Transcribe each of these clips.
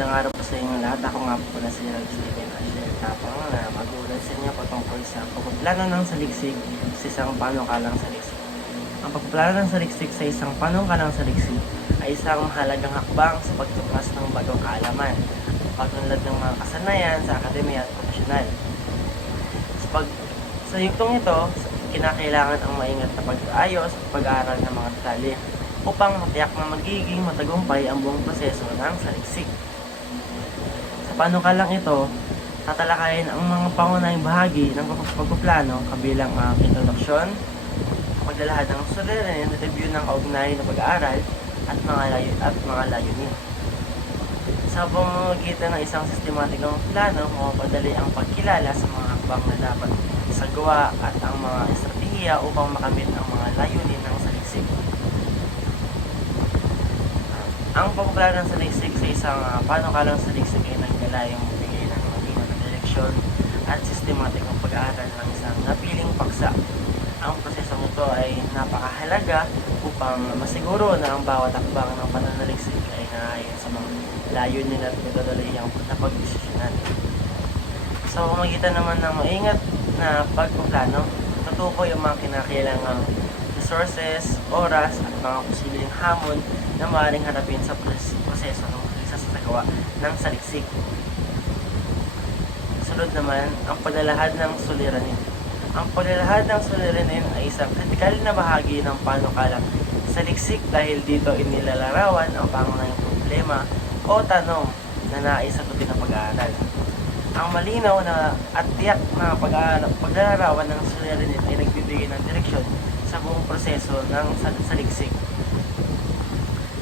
Magandang araw po sa inyong lahat. Ako nga po na si Steven Asher Tapang na magulat sa inyo patungkol sa pagpaplano ng saliksik sa isang panukalang saliksik. Ang pagpaplano ng saliksik sa isang panukalang saliksik ay isang mahalagang hakbang sa pagtuklas ng bagong kaalaman, pagtunlad ng mga kasanayan sa akademya at profesional. Sa yugtong ito, kinakailangan ang maingat na pag-aayos at pag-aaral ng mga detalye upang matiyak na magiging matagumpay ang buong proseso ng saliksik. Sa panukalang ito, tatalakayin ang mga pangunahing bahagi ng pagpaplano kabilang ang introduksyon, paglalahad ng suliranin, review ng kaugnay na pag-aaral at mga layunin. Sa pamamagitan ng isang sistematikong plano, mapapadali ang pagkilala sa mga hakbang na dapat isagawa at ang mga estratehiya upang makamit ang mga layunin ng saliksik. Ang pagpaplano ng saliksik sa isang panukalang saliksik ay naglalayong magbigay ng malinaw na direksyon at sistematikong pag-aaral ng isang napiling paksa. Ang prosesong ito ay napakahalaga upang masiguro na ang bawat hakbang ng pananaliksik ay naayon sa mga layunin at metodologiyang napag-desisyonan. Sa pamamagitan naman ng maingat na pagpaplano, tutukoy ang mga kinakailangang resources, oras at mga posibleng hamon na maaaring harapin sa proseso ng pagsasagawa ng saliksik. Sunod naman, ang paglalahad ng suliranin. Ang paglalahad ng suliranin ay isang kritikal na bahagi ng panukalang saliksik dahil dito inilalarawan ang pangunahing problema o tanong na nais sagutin ng pag-aaral. Ang malinaw na at tiyak na paglalarawan ng suliranin ay nagbibigay ng direksyon sa buong proseso ng saliksik.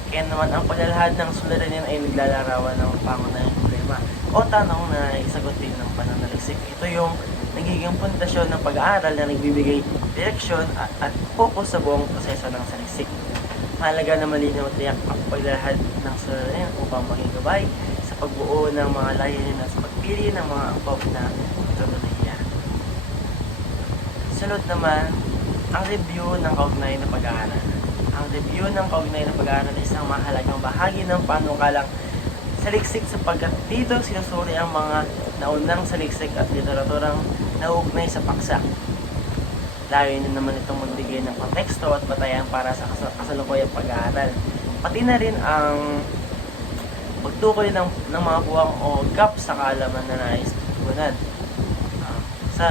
Kaya naman ang paglalahad ng suliranin ay naglalarawan ng pangunahing problema o tanong na isagutin ng pananaliksik. Ito yung nagiging pundasyon ng pag-aaral na nagbibigay direksyon at focus sa buong proseso ng saliksik. Mahalaga na malinaw at tiyak ang paglalahad ng suliranin upang maging gabay sa pagbuo ng mga layunin at sa pagpili ng mga angkop na metodolohiya. Sunod naman, ang review ng kaugnay na pag-aaral. Ang review ng kaugnay na pag-aaral ay isang mahalagang bahagi ng panukalang saliksik sapagkat dito sinusuri ang mga naunang saliksik at literaturang nauugnay sa paksa. Layunin naman itong magbigay ng konteksto at batayan para sa kasalukuyang pag-aaral. Pati na rin ang pagtukoy ng mga buwang o gap sa kaalaman na nais tutugunan. Sa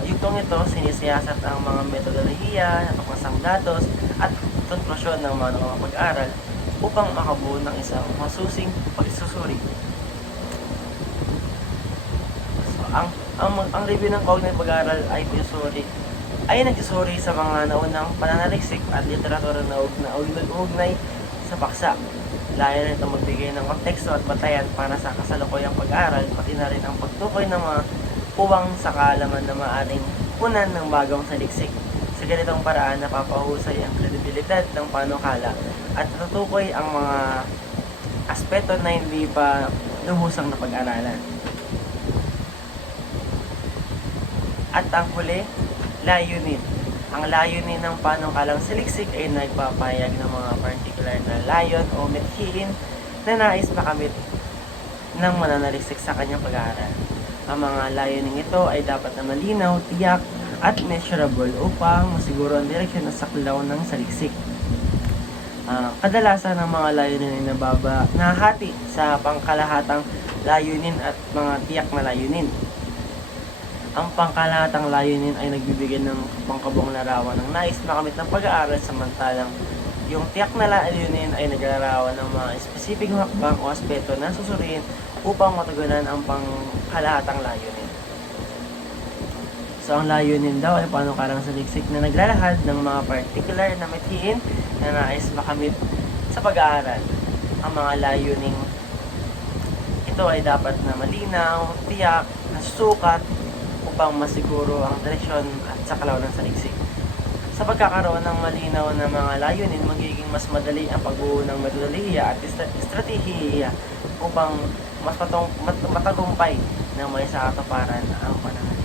yugtong ito, sinisiyasat ang mga metodolohiya, napakasang datos, at konklusyon ng mga pag-aaral upang makabuo ng isang masusing pagsusuri. So, ang review ng kaugnay pag-aaral ay nagsusuri sa mga naunang pananaliksik at literatura na ugnay sa paksa. Layo nito magbigay ng konteksto at batayan para sa kasalukuyang pag-aaral, pati na rin ang pagtukoy ng mga puwang sa kaalaman na maaaring punan ng bagong saliksik. Sa ganitong paraan, napapahusay ang kredibilidad ng panukala at natutukoy ang mga aspeto na hindi pa luhusang na pag-aralan. At ang huli, layunin. Ang layunin ng panukalang saliksik ay nagpapahayag ng mga particular na layon o mithiin na nais makamit ng mananaliksik sa kanyang pag-aaral. Ang mga layuning ito ay dapat na malinaw, tiyak, at measurable upang masiguro ang direksyon at saklaw ng saliksik. Kadalasan ng mga layunin ay nahati sa pangkalahatang layunin at mga tiyak na layunin. Ang pangkalahatang layunin ay nagbibigay ng pangkabuang larawan ng nais makamit ng pag-aaral, samantalang yung tiyak na layunin ay naglalarawan ng mga espesipikong hakbang o aspeto na susuriin upang matugunan ang pangkalahatang layunin. So, ang layunin daw ay panukalang saliksik na naglalahad ng mga particular na mithiin na nais makamit sa pag-aaral. Ang mga layuning ito ay dapat na malinaw, tiyak, nasusukat upang masiguro ang direksyon at saklaw ng saliksik. Sa pagkakaroon ng malinaw na mga layunin, magiging mas madali ang pagbuo ng metodolohiya at estratehiya upang mas matagumpay na may sa katuparan ang pananaliksik.